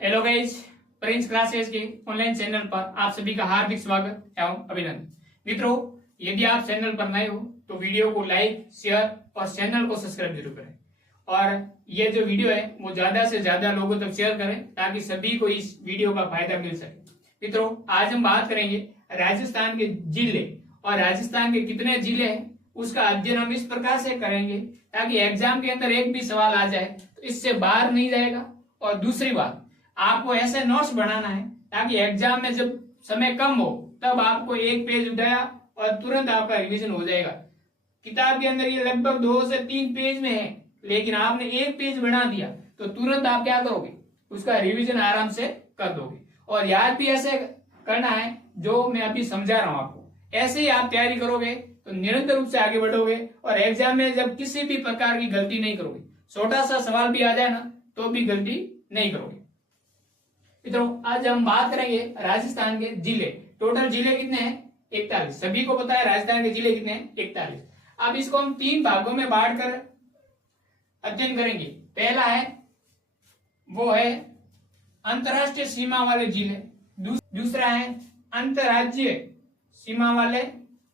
Hello guys, Prince classes के online channel पर आप सभी का हार्दिक स्वागत एवं अभिनंदन। मित्रों, यदि आप चैनल पर नए हो तो वीडियो को लाइक, शेयर और चैनल को सब्सक्राइब जरूर करें और ये जो वीडियो है वो ज्यादा से ज्यादा लोगों तक शेयर करें ताकि सभी को इस वीडियो का फायदा मिल सके। मित्रों, आज हम बात करेंगे राजस्थान के जिले और राजस्थान के कितने जिले हैं उसका अध्ययन हम इस प्रकार से करेंगे ताकि एग्जाम के अंदर एक भी सवाल आ जाए तो इससे बाहर नहीं जाएगा। और दूसरी बात, आपको ऐसे नोट्स बनाना है ताकि एग्जाम में जब समय कम हो तब आपको एक पेज उठाया और तुरंत आपका रिवीजन हो जाएगा। किताब के अंदर ये लगभग 2 से 3 पेज में है, लेकिन आपने एक पेज बना दिया तो तुरंत आप क्या करोगे, उसका रिवीजन आराम से कर दोगे। और याद भी ऐसे करना है जो मैं अभी समझा रहा हूं आपको। ऐसे ही आप तैयारी करोगे तो निरंतर रूप से आगे बढ़ोगे और एग्जाम में जब किसी भी प्रकार की गलती नहीं करोगे, छोटा सा सवाल भी आ जाए ना तो भी गलती नहीं करोगे। मित्रों, आज हम बात करेंगे राजस्थान के जिले। टोटल जिले कितने हैं? 41। सभी को पता है राजस्थान के जिले कितने हैं? 41। अब इसको हम 3 भागों में बांटकर अध्ययन करेंगे। पहला है वो है अंतरराष्ट्रीय सीमा वाले जिले, दूसरा है अंतरराज्यीय सीमा वाले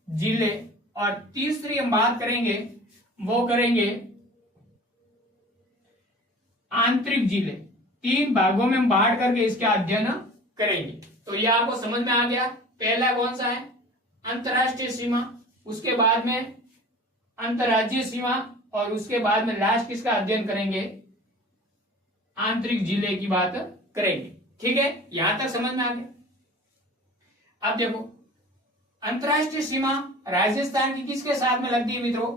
जिले और तीसरी हम बात करेंगे वो करेंगे आंतरिक जिले। 3 भागों में हम बांट करके इसका अध्ययन करेंगे। तो ये आपको समझ में आ गया। पहला कौन सा है? अंतरराष्ट्रीय सीमा, उसके बाद में अंतरराज्यीय सीमा और उसके बाद में लास्ट किसका अध्ययन करेंगे? आंतरिक जिले की बात करेंगे। ठीक है, यहां तक समझ में आ गया। अब देखो, अंतरराष्ट्रीय सीमा राजस्थान की किसके साथ में लगती है मित्रों?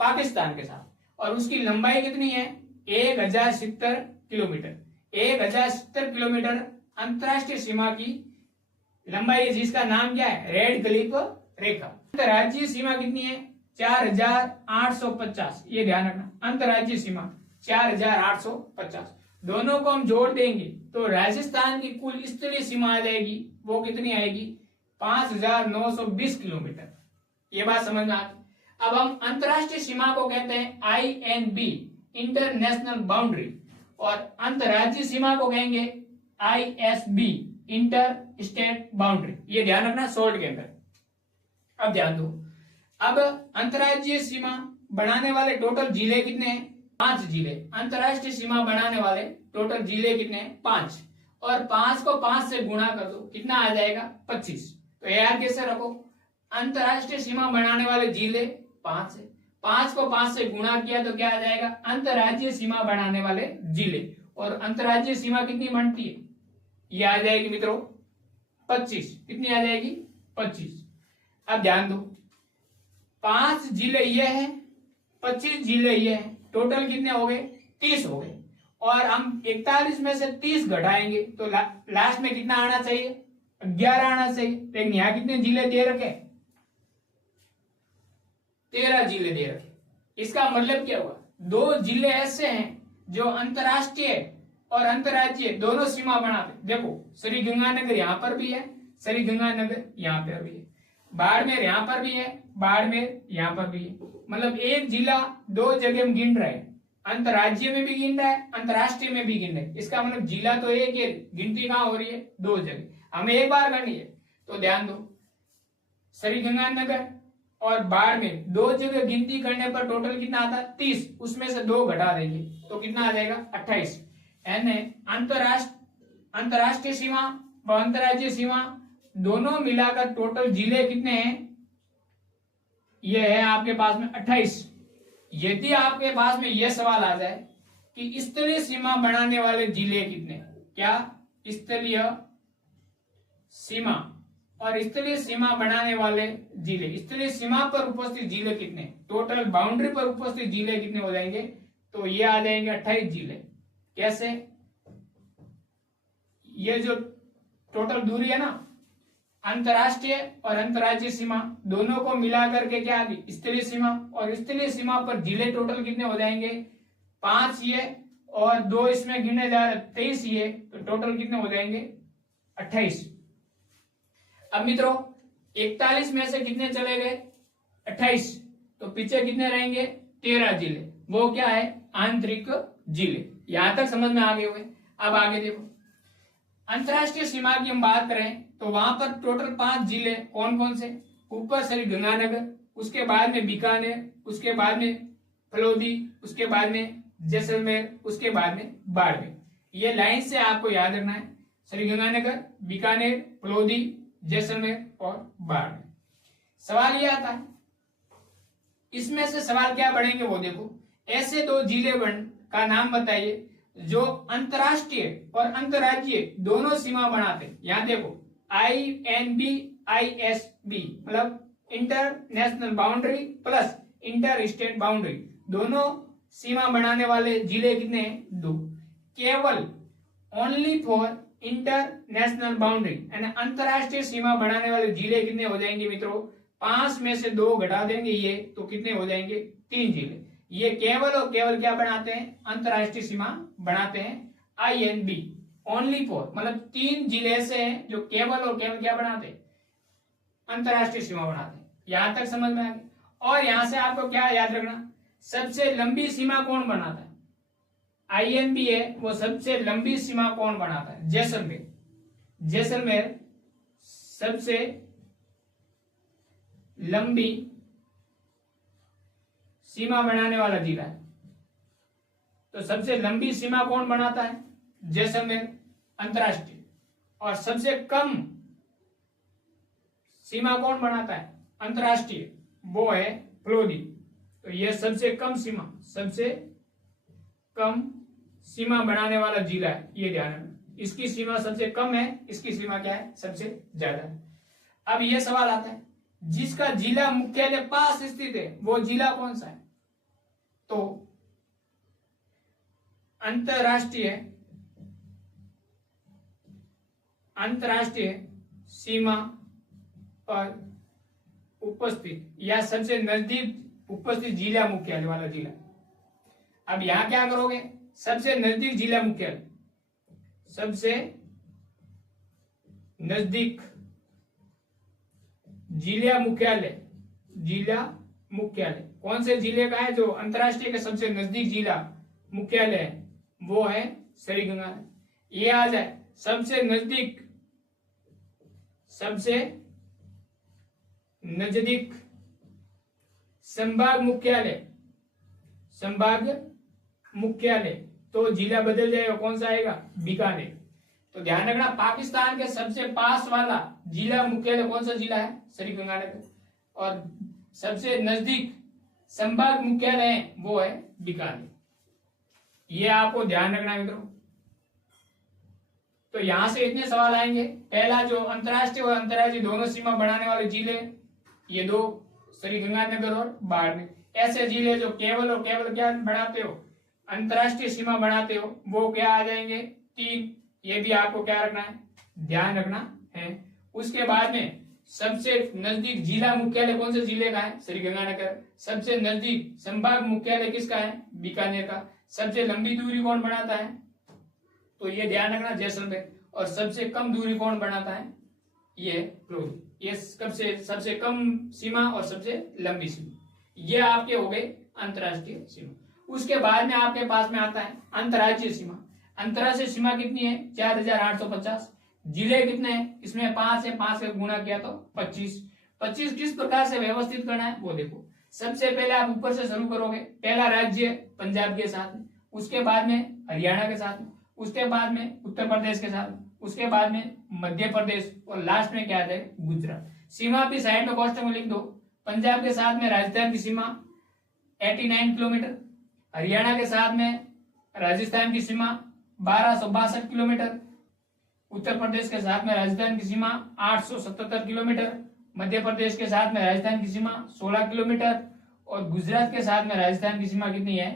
पाकिस्तान के साथ। और उसकी लंबाई कितनी है? 1070 किलोमीटर। 1070 किलोमीटर अंतरराष्ट्रीय सीमा की लंबाई है, जिसका नाम क्या है? रेड क्लिफ रेखा। अंतरराज्यीय सीमा कितनी है? 4850। ये ध्यान रखना, अंतरराज्यीय सीमा 4850। दोनों को हम जोड़ देंगे तो राजस्थान की कुल स्थलीय सीमा आ जाएगी। वो कितनी आएगी? 5920 किलोमीटर। ये बात समझ में आ गई। अब हम अंतरराष्ट्रीय सीमा को कहते हैं INB, इंटरनेशनल बाउंड्री, और अंतरराज्यीय सीमा को कहेंगे ISB, इंटर स्टेट बाउंड्री। ये ध्यान रखना शॉर्ट के अंदर। अब ध्यान दो, अब अंतरराज्यीय सीमा बनाने वाले टोटल जिले कितने हैं? 5 जिले। अंतरराष्ट्रीय सीमा बनाने वाले टोटल जिले कितने हैं? 5। और 5 को 5 से गुणा कर दो, कितना आ जाएगा? 25। तो यार कैसे रखो, अंतरराष्ट्रीय सीमा बनाने वाले जिले 5 है, 5 को 5 से गुणा किया तो क्या आ जाएगा? अंतरराज्यीय सीमा बनाने वाले जिले। और अंतरराज्यीय सीमा कितनी बनती है? ये आ जाएगी मित्रों 25। कितनी आ जाएगी? 25। अब ध्यान दो, 5 जिले ये है, 25 जिले ये है, टोटल कितने हो गए? 30 हो गए। और हम 41 में से 30 घटाएंगे तो लास्ट में कितना आना चाहिए? 11 आना चाहिए। लेकिन यहाँ कितने जिले दे रखे? 13 जिले दे रखे। इसका मतलब क्या हुआ? 2 जिले ऐसे हैं जो अंतरराष्ट्रीय और अंतरराज्यीय दोनों सीमा बनाते। देखो, श्री गंगानगर यहाँ पर भी है, श्री गंगानगर यहाँ पर भी है, बाड़मेर यहाँ पर भी है, बाड़मेर यहाँ पर भी है। मतलब एक जिला 2 जगह हम गिन रहे हैं, अंतरराज्यीय में भी गिन रहा है, अंतरराष्ट्रीय में भी गिन रहे हैं। इसका मतलब जिला तो एक है, गिनती कहाँ हो रही है? 2 जगह। हमें एक बार करनी है। तो ध्यान दो, श्री गंगानगर और बाड़मेर 2 जगह गिनती करने पर टोटल कितना आता है? 30। उसमें से 2 घटा देंगे तो कितना आ जाएगा? 28। यानी अंतरराष्ट्रीय सीमा व अंतरराज्यीय सीमा दोनों मिलाकर टोटल जिले कितने हैं? ये है आपके पास में 28। यदि आपके पास में यह सवाल आ जाए कि स्थलीय सीमा बनाने वाले जिले कितने, क्या स्थलीय सीमा और स्थलीय सीमा बनाने वाले जिले, स्थलीय सीमा पर उपस्थित जिले कितने, टोटल बाउंड्री पर उपस्थित जिले कितने हो जाएंगे? तो ये आ जाएंगे 28 जिले। कैसे? ये जो टोटल दूरी है ना, अंतरराष्ट्रीय और अंतरराज्यीय सीमा दोनों को मिला करके क्या आ गई? स्थलीय सीमा। और स्थलीय सीमा पर जिले टोटल कितने हो जाएंगे? 5 ये और 2 इसमें गिने जा रहे 23 ये, तो टोटल कितने हो जाएंगे? 28। अब मित्रों, 41 में से कितने चले गए? 28। तो पीछे कितने रहेंगे? 13 जिले। वो क्या है? आंतरिक जिले। यहां तक समझ में आ गए हुए। अब आगे देखो, अंतरराष्ट्रीय सीमा की हम बात करें तो वहां पर टोटल 5 जिले कौन कौन से, ऊपर श्रीगंगानगर, उसके बाद में बीकानेर, उसके बाद में फलोदी, उसके बाद में जैसलमेर, उसके बाद में बाड़मेर। ये लाइन से आपको याद रखना है, श्रीगंगानगर, बीकानेर, फलोदी, जैसलमेर और बाड़मेर। सवाल ये आता है, इसमें से सवाल क्या पढ़ेंगे वो देखो, ऐसे 2 जिले का नाम बताइए जो अंतरराष्ट्रीय और अंतरराज्यीय दोनों सीमा बनाते। यहां देखो INB ISB मतलब international boundary plus inter state boundary, दोनों सीमा बनाने वाले जिले कितने हैं? 2। केवल ओनली फॉर इंटरनेशनल बाउंड्री यानी अंतरराष्ट्रीय सीमा बनाने वाले जिले कितने हो जाएंगे मित्रों? 5 में से 2 घटा देंगे ये तो कितने हो जाएंगे? 3 जिले। ये केवल और केवल क्या बनाते हैं? अंतरराष्ट्रीय सीमा बनाते हैं। INB ओनली फॉर मतलब 3 जिले ऐसे हैं जो केवल और केवल क्या बनाते हैं? अंतरराष्ट्रीय सीमा बनाते हैं। यहां तक समझ में आ गया। और यहां से आपको क्या याद रखना, सबसे लंबी सीमा कौन बनाता है? INB है, वो सबसे लंबी सीमा कौन बनाता है? जैसलमेर। जैसलमेर सबसे लंबी सीमा बनाने वाला जिला है। तो सबसे लंबी सीमा कौन बनाता है? जैसलमेर अंतरराष्ट्रीय। और सबसे कम सीमा कौन बनाता है अंतरराष्ट्रीय? वो है फलोदी। तो ये सबसे कम सीमा बनाने वाला जिला है, ये ध्यान रखना। इसकी सीमा सबसे कम है, इसकी सीमा क्या है? सबसे ज्यादा है। अब ये सवाल आता है, जिसका जिला मुख्यालय पास स्थित है वो जिला कौन सा है? तो अंतरराष्ट्रीय सीमा पर उपस्थित या सबसे नजदीक उपस्थित जिला मुख्यालय वाला जिला। अब यहां क्या करोगे? सबसे नजदीक जिला मुख्यालय, सबसे नजदीक जिला मुख्यालय कौन से जिले का है? जो अंतरराष्ट्रीय के सबसे नजदीक जिला मुख्यालय है वो है श्रीगंगानगर। ये आ जाए सबसे नजदीक संभाग मुख्यालय तो जिला बदल जाएगा, कौन सा आएगा? बीकानेर। तो ध्यान रखना, पाकिस्तान के सबसे पास वाला जिला मुख्यालय कौन सा जिला है? श्रीगंगानगर। और सबसे नजदीक संभाग मुख्यालय है वो है बीकानेर। ये आपको ध्यान रखना है मित्रों। तो यहां से इतने सवाल आएंगे। पहला जो अंतरराष्ट्रीय और अंतरराज्यीय दोनों सीमा बनाने वाले जिले, ये 2 श्रीगंगानगर और बाड़मेर। ऐसे जिले जो केवल और केवल क्या बनाते हो? अंतरराष्ट्रीय सीमा बनाते हो, वो क्या आ जाएंगे? 3। ये भी आपको क्या रखना है? ध्यान रखना है। उसके बाद में सबसे नजदीक जिला मुख्यालय कौन से जिले का है? श्रीगंगानगर। सबसे नजदीक संभाग मुख्यालय किसका है? बीकानेर का। सबसे लंबी दूरी कौन बनाता है? तो ये ध्यान रखना, जैसलमेर। और सबसे कम दूरी कौन बनाता है? ये फलोदी। ये सबसे कम सीमा और सबसे लंबी सीमा, ये आपके हो गए अंतरराष्ट्रीय सीमा। उसके बाद में आपके पास में आता है अंतरराज्यीय सीमा। अंतरराष्ट्रीय सीमा कितनी है? 4850। जिले कितने हैं? इसमें 5 है, 5 का गुणा किया तो 25। 25 किस प्रकार से व्यवस्थित करना है वो देखो। सबसे पहले आप ऊपर से शुरू करोगे। पहला राज्य पंजाब के साथ में, उसके बाद में हरियाणा के साथ में, उसके बाद में उत्तर प्रदेश के साथ, उसके बाद में मध्य प्रदेश और लास्ट में क्या है? गुजरात। सीमा भी साइड में कोष्टक में लिख दो। पंजाब के साथ में राजस्थान की सीमा 89 किलोमीटर, हरियाणा के साथ में राजस्थान की सीमा 1262 किलोमीटर, उत्तर प्रदेश के साथ में राजस्थान की सीमा 877 किलोमीटर, मध्य प्रदेश के साथ में राजस्थान की सीमा 16 किलोमीटर और गुजरात के साथ में राजस्थान की सीमा कितनी है?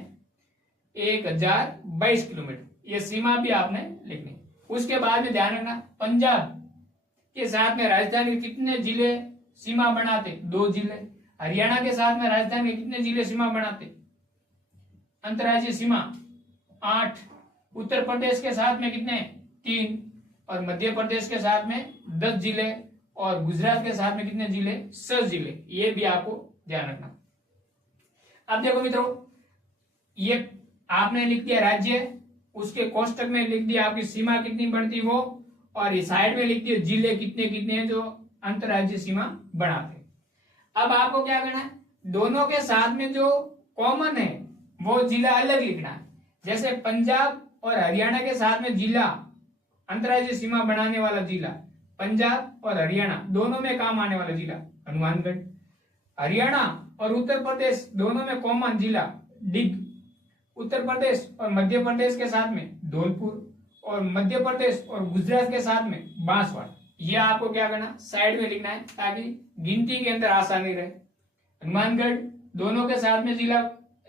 1022 किलोमीटर। ये सीमा भी आपने लिखनी। उसके बाद में ध्यान रखना, पंजाब के साथ में राजस्थान के कितने जिले सीमा बनाते? 2 जिले। हरियाणा के साथ में राजस्थान के कितने जिले सीमा बनाते? अंतरराज्यीय सीमा 8। उत्तर प्रदेश के साथ में कितने? 3। और मध्य प्रदेश के साथ में 10 जिले और गुजरात के साथ में कितने जिले? 6 जिले। ये भी आपको ध्यान रखना। अब देखो मित्रों, ये आपने लिख दिया राज्य, उसके कोष्टक में लिख दिया आपकी सीमा कितनी बनती वो, और इस साइड में लिख दिए जिले कितने कितने हैं जो अंतर्राज्यीय सीमा बनाते हैं। अब आपको क्या करना है, दोनों के साथ में जो कॉमन है वो जिला अलग लिखना है। जैसे पंजाब और हरियाणा के साथ में जिला, अंतर्राज्यीय सीमा बनाने वाला जिला पंजाब और हरियाणा दोनों में काम आने वाला जिला हनुमानगढ़। हरियाणा और उत्तर प्रदेश दोनों में कॉमन जिला डिग। उत्तर प्रदेश और मध्य प्रदेश के साथ में धौलपुर, और मध्य प्रदेश और गुजरात के साथ में बांसवाड़ा। यह आपको क्या करना, साइड में लिखना है ताकि गिनती के अंदर आसानी रहे। हनुमानगढ़ दोनों के साथ में जिला,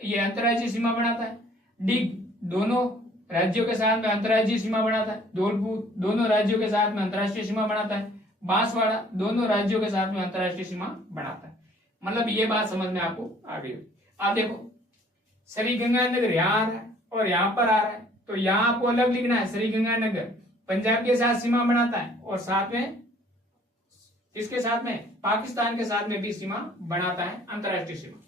ये अंतर्राज्यीय सीमा बनाता है। डिग दोनों राज्यों के साथ में अंतर्राज्यीय सीमा बनाता है। धौलपुर दोनों राज्यों के साथ में अंतर्राष्ट्रीय सीमा बनाता है। बांसवाड़ा दोनों राज्यों के साथ में अंतर्राष्ट्रीय सीमा बनाता है। मतलब ये बात समझ में आपको आ गई। आप देखो श्री गंगानगर यहाँ आ रहा है और यहाँ पर आ रहा है, तो यहाँ आपको अलग लिखना है। श्री गंगानगर पंजाब के साथ सीमा बनाता है और साथ में इसके साथ में पाकिस्तान के साथ में भी सीमा बनाता है, अंतर्राष्ट्रीय सीमा।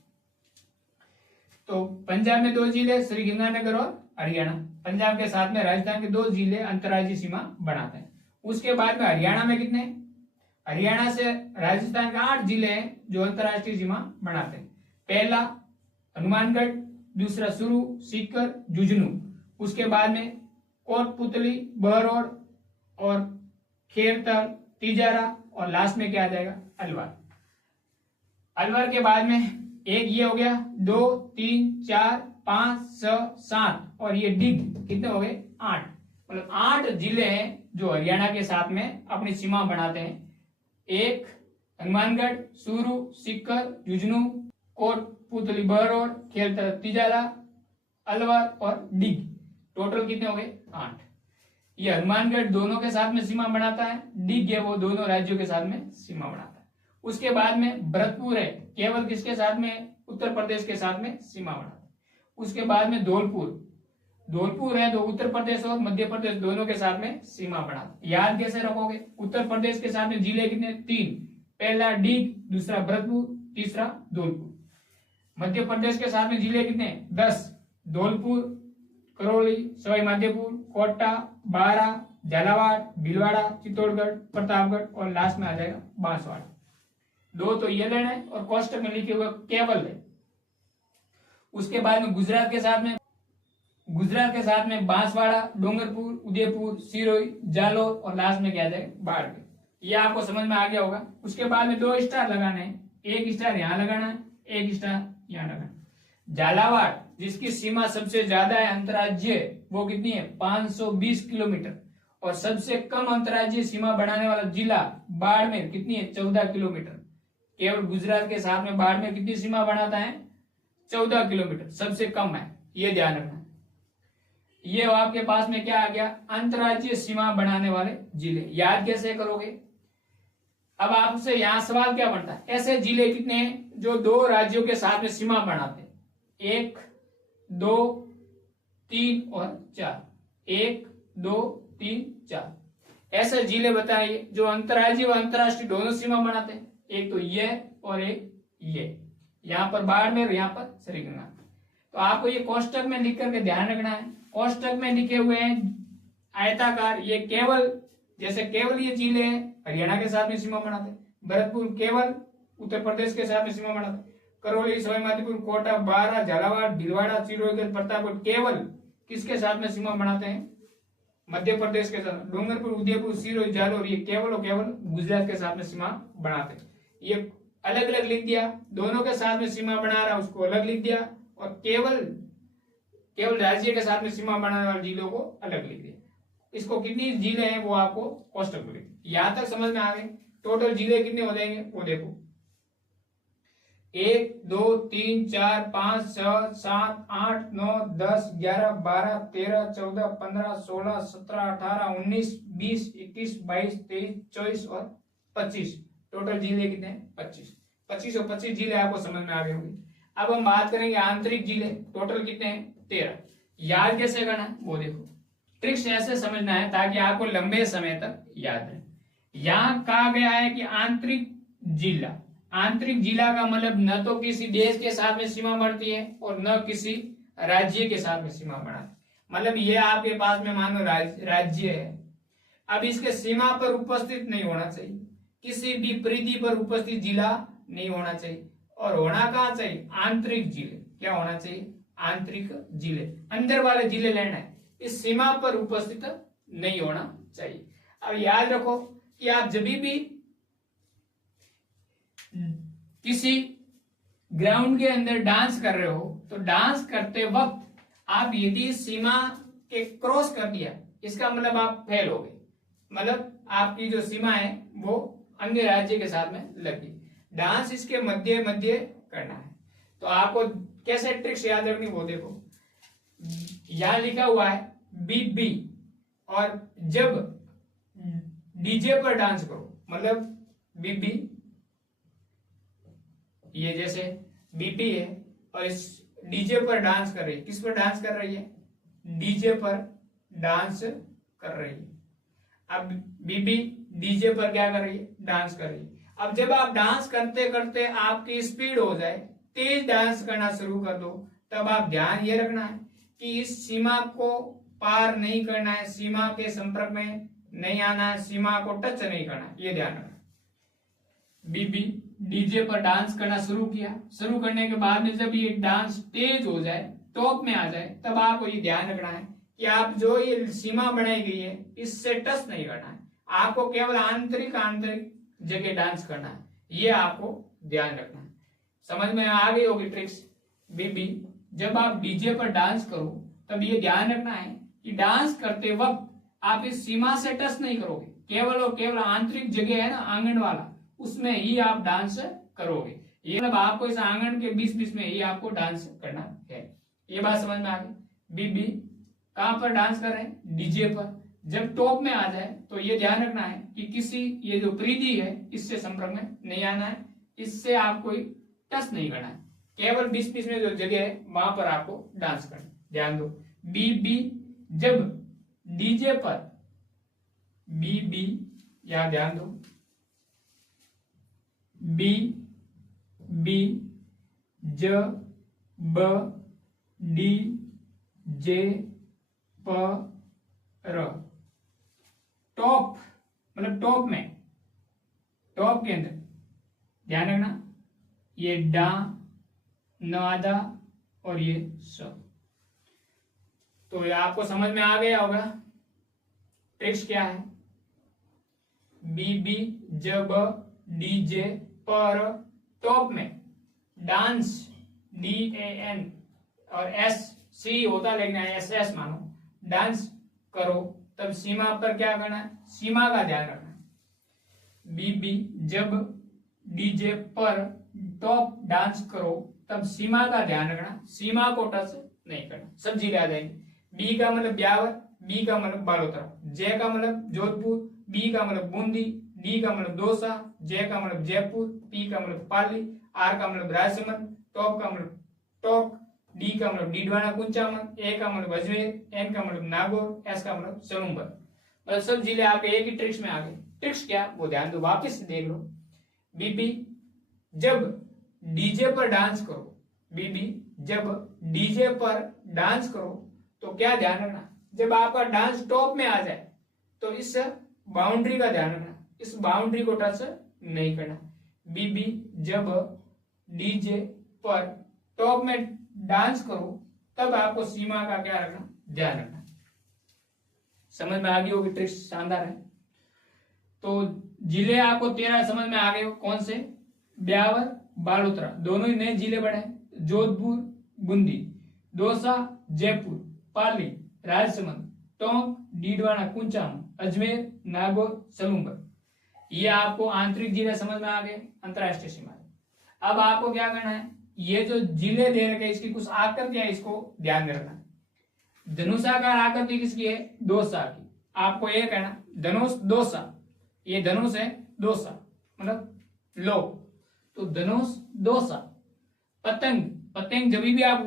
तो पंजाब में 2 जिले श्री गंगानगर और हरियाणा, पंजाब के साथ में राजस्थान के 2 जिले अंतर्राज्यीय सीमा बनाते हैं। उसके बाद में हरियाणा में कितने, हरियाणा से राजस्थान के 8 जिले हैं जो अंतर्राष्ट्रीय सीमा बनाते हैं। पहला हनुमानगढ़, दूसरा सुरू, सीकर, झुंझुनू, उसके बाद में कोटपुतली, बहरौड़ और खेरतर, तिजारा, और लास्ट में क्या आ जाएगा, अलवर। अलवर के बाद में एक ये हो गया, 2, 3, 4, 5, 6, 7 और ये डिग कितने हो गए, 8। मतलब 8 जिले हैं जो हरियाणा के साथ में अपनी सीमा बनाते हैं। एक हनुमानगढ़, सुरू, सीकर, झुंझुनू, कोटपुतली, बहरौड़, खेरतर, तिजारा, अलवर और डिग। टोटल कितने हो गए, 8। ये हनुमानगढ़ दोनों के साथ में सीमा बनाता है। डिग है वो दोनों राज्यों के साथ में सीमा बनाता है। उसके बाद में भरतपुर है, केवल किसके साथ में, उत्तर प्रदेश के साथ में सीमा बनाता है। उसके बाद में धौलपुर है तो उत्तर प्रदेश और मध्य प्रदेश दोनों के साथ में सीमा बनाता है। याद कैसे रखोगे, उत्तर प्रदेश के साथ में जिले कितने, 3। पहला डिग, दूसरा भरतपुर, तीसरा धौलपुर। मध्य प्रदेश के साथ में जिले कितने, 10। धौलपुर, करौली, सवाई माधोपुर, कोटा, बारा, झालावाड़, भीलवाड़ा, चित्तौड़गढ़, प्रतापगढ़ और लास्ट में आ जाएगा बांसवाड़ा। 2 तो ये लेना है और कोष्टक में लिखे हुए केवल है। उसके बाद में गुजरात के साथ में बांसवाड़ा, डूंगरपुर, उदयपुर, सिरोही, जालोर और लास्ट में क्या आ जाएगा, बाड़मेर। ये आपको समझ में आ गया होगा। उसके बाद में 2 स्टार लगाने हैं, एक स्टार यहाँ लगाना है, एक स्टार यहाँ लगाना है। झालावाड़ जिसकी सीमा सबसे ज्यादा है अंतर्राज्यीय, वो कितनी है, 520 किलोमीटर। और सबसे कम अंतर्राज्यीय सीमा बनाने वाला जिला बाड़मेर कितनी है, 14 किलोमीटर। केवल गुजरात के साथ में बाड़मेर कितनी सीमा बनाता है, 14 किलोमीटर, सबसे कम है, ये ध्यान रखना। ये आपके पास में क्या आ गया, अंतर्राज्यीय सीमा बनाने वाले जिले। याद कैसे करोगे, अब आपसे यहां सवाल क्या बनता है, ऐसे जिले कितने हैं जो 2 राज्यों के साथ में सीमा बनाते हैं, 1, 2, 3 और 4। 1, 2, 3, 4 ऐसे जिले बताइए जो अंतर्राज्यीय व अंतर्राष्ट्रीय दोनों सीमा बनाते हैं। एक तो ये और एक ये, यहाँ पर बाड़मेर, यहाँ पर श्रीगंगा। तो आपको ये कोष्टक में लिख करके ध्यान रखना है। कोष्टक में लिखे हुए हैं आयताकार, ये केवल, जैसे केवल ये जिले हैं हरियाणा के साथ में सीमा बनाते हैं। भरतपुर केवल उत्तर प्रदेश के साथ में सीमा बनाते हैं। करौली, सवाई माधोपुर, कोटा, बारा, झालावाड़, भीलवाड़ा, चित्तौड़गढ़, प्रतापगढ़ केवल किसके साथ में सीमा बनाते हैं, मध्य प्रदेश के साथ। डूंगरपुर, उदयपुर, सिरोही, जालोर ये केवल और केवल गुजरात के साथ में सीमा बनाते हैं। ये अलग अलग लिख दिया, दोनों के साथ में सीमा बना रहा उसको अलग लिख दिया, और केवल राज्य के साथ में सीमा बनाने वाले जिलों को अलग लिख दिया। इसको कितनी जिले हैं वो आपको कोष्टक में लिख। यहां तक समझ में आ गए। टोटल जिले कितने हो जाएंगे वो देखो, 1, 2, 3, 4, 5, 6, 7, 8, 9, 10, 11, 12, 13, 14, 15, 16, 17, 18, 19, 20, 21, 22, 23, 24 और 25। टोटल जिले कितने हैं, 25 और 25 जिले आपको समझ में आ गए होंगे। अब हम बात करेंगे आंतरिक जिले, टोटल कितने हैं, 13। याद कैसे करना है वो देखो, ट्रिक्स ऐसे समझना है ताकि आपको लंबे समय तक याद रहे। यहां कहा गया है कि आंतरिक जिला, आंतरिक जिला का मतलब न तो किसी देश के साथ में सीमा बढ़ती है और न किसी राज्य के साथ में सीमा बढ़ाती है। मतलब ये आपके पास में मानो राज्य है, अब इसके सीमा पर उपस्थित नहीं होना चाहिए, किसी भी परिधि पर उपस्थित जिला नहीं होना चाहिए, और होना कहाँ चाहिए, आंतरिक जिले। क्या होना चाहिए, आंतरिक जिले, अंदर वाले जिले लेना है, इस सीमा पर उपस्थित नहीं होना चाहिए। अब याद रखो कि आप जब भी किसी ग्राउंड के अंदर डांस कर रहे हो तो डांस करते वक्त आप यदि सीमा के क्रॉस कर दिया, इसका मतलब आप फेल हो गए, मतलब आपकी जो सीमा है वो अन्य राज्य के साथ में लगी। डांस इसके मध्य मध्य करना है। तो आपको कैसे ट्रिक्स याद रखनी वो देखो, यहां लिखा हुआ है बीबी, और जब डीजे पर डांस करो, मतलब बीबी, ये जैसे बीबी है और इस डीजे पर डांस कर रही है। किस पर डांस कर रही है, डीजे पर डांस कर रही है। अब बीबी डीजे पर क्या कर रही है, डांस कर रही है। अब जब आप डांस करते करते आपकी स्पीड हो जाए, तेज डांस करना शुरू कर दो, तब आप ध्यान ये रखना है कि इस सीमा को पार नहीं करना है, सीमा के संपर्क में नहीं आना है, सीमा को टच नहीं करना है, ये ध्यान रखना। बीबी डीजे पर डांस करना शुरू किया, शुरू करने के बाद में जब ये डांस तेज हो जाए, टॉप में आ जाए, तब आपको ये ध्यान रखना है कि आप जो ये सीमा बनाई गई है इससे टच नहीं करना है, आपको केवल आंतरिक जगह डांस करना है, ये आपको ध्यान रखना है। समझ में आ गई होगी ट्रिक्स। बीबी जब आप डीजे पर डांस करो तब ये ध्यान रखना है कि डांस करते वक्त आप इस सीमा से टच नहीं करोगे, केवल और केवल आंतरिक जगह है ना, आंगन वाला, उसमें ही आप डांस करोगे। ये मतलब आपको इस आंगन के बीच बीच में ही आपको डांस करना है। ये बात समझ में आ गई। बीबी कहां पर डांस कर रहे हैं, डीजे पर। जब टॉप में आ जाए तो ये ध्यान रखना है कि किसी ये जो परिधि है इससे संपर्क में नहीं आना है, इससे आपको टच नहीं करना है, केवल बीच बीच में जो जगह है वहां पर आपको डांस करना है। ध्यान दो, बीबी जब डीजे पर, बीबी यहां ध्यान दो, बी बी ज ब डी जे प र, टॉप मतलब टॉप में, टॉप के अंदर ध्यान रखना, ये डा नादा और ये स। तो ये आपको समझ में आ गया होगा ट्रिक्स क्या है। बीबी जब डीजे पर टॉप में डांस, DAN और SC होता लेकिन SS मानो, डांस करो, तब सीमा पर क्या करना है, सीमा का ध्यान रखना है। बीबी जब डीजे पर टॉप डांस करो तब सीमा का ध्यान रखना, सीमा को टच नहीं करना। सब जिले आ जाएंगे। बी का मतलब ब्यावर, बी का मतलब बालोतरा, जे का मतलब जोधपुर, बी का मतलब बूंदी, डी का मतलब दौसा, जे का मतलब जयपुर, पी का मतलब पाली, आर का मतलब राजसमंद, टॉप का मतलब टोक, डी का मतलब डीडवाना कुंचामन, ए का मतलब अजमेर, एन का मतलब नागौर, एस का मतलब सलूम्बर। मतलब सब जिले आपके एक ही ट्रिक्स में आ गए। ट्रिक्स क्या वो ध्यान दो, वापस देख लो। बीबी जब डीजे पर डांस करो, बीबी जब डीजे पर डांस करो तो क्या ध्यान रखना, जब आपका डांस टॉप में आ जाए तो इस बाउंड्री का ध्यान रखना, इस बाउंड्री को टच नहीं करना। बीबी जब डीजे पर टॉप में डांस करो तब आपको सीमा का क्या रखना, ध्यान रखना। समझ में आ गई होगी, ट्रिक्स शानदार है। तो जिले आपको 13 समझ में आ गए हो, कौन से, ब्यावर, बालोतरा, दोनों ही नए जिले बने, जोधपुर, बूंदी, दौसा, जयपुर, पाली, राजसमंद, टोंक, डीडवाना, कुंचाम, अजमेर, नागौर, सलूम्बर। ये आपको आंतरिक जिले समझ में आ गए, अंतरराष्ट्रीय सीमा। अब आपको क्या करना है, ये जो जिले दे रखे इसकी कुछ आकृतियां, इसको ध्यान में रखना। धनुषाकार आकृति किसकी है, दौसा की। आपको ये कहना धनुष दौसा, ये धनुष है दौसा मतलब लो, तो धनुष दौसा। पतंग, पतंग जब भी आप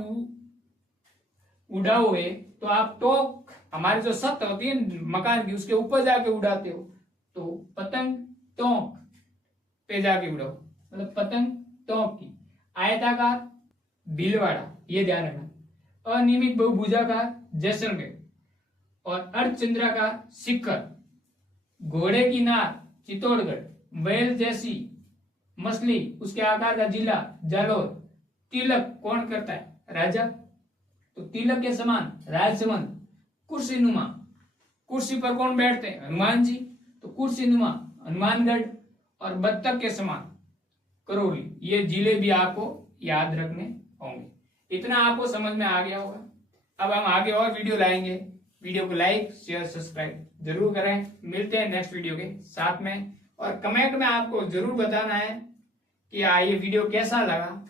उड़ाओगे तो आप टोक, हमारी जो छत होती है मकान की, उसके ऊपर जाके उड़ाते हो, तो पतंग टोक पे जाके उड़ाओ, मतलब पतंग टोक की। आयताकार भीलवाड़ा, ये ध्यान रखना। अनियमित बहुभुजाकार जैसलमेर, और अर्धचंद्राकार शिखर, घोड़े की नार चित्तौड़गढ़, बैल जैसी मछली उसके आकार का जिला जालौर, तिलक कौन करता है? राजा। तो तिलक के समान राजसमंद, कुर्सी नुमा, कुर्सी पर कौन बैठते हैं? हनुमान जी। तो कुर्सी नुमा हनुमानगढ़, और बत्तख के समान करौली। ये जिले भी आपको याद रखने होंगे। इतना आपको समझ में आ गया होगा। अब हम आगे और वीडियो लाएंगे। वीडियो को लाइक शेयर सब्सक्राइब जरूर करें। मिलते हैं नेक्स्ट वीडियो के साथ में, और कमेंट में आपको जरूर बताना है कि ये वीडियो कैसा लगा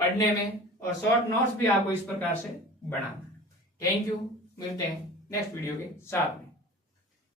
पढ़ने में, और शॉर्ट नोट्स भी आपको इस प्रकार से बनाना। Thank you. मिलते हैं नेक्स्ट वीडियो के साथ में।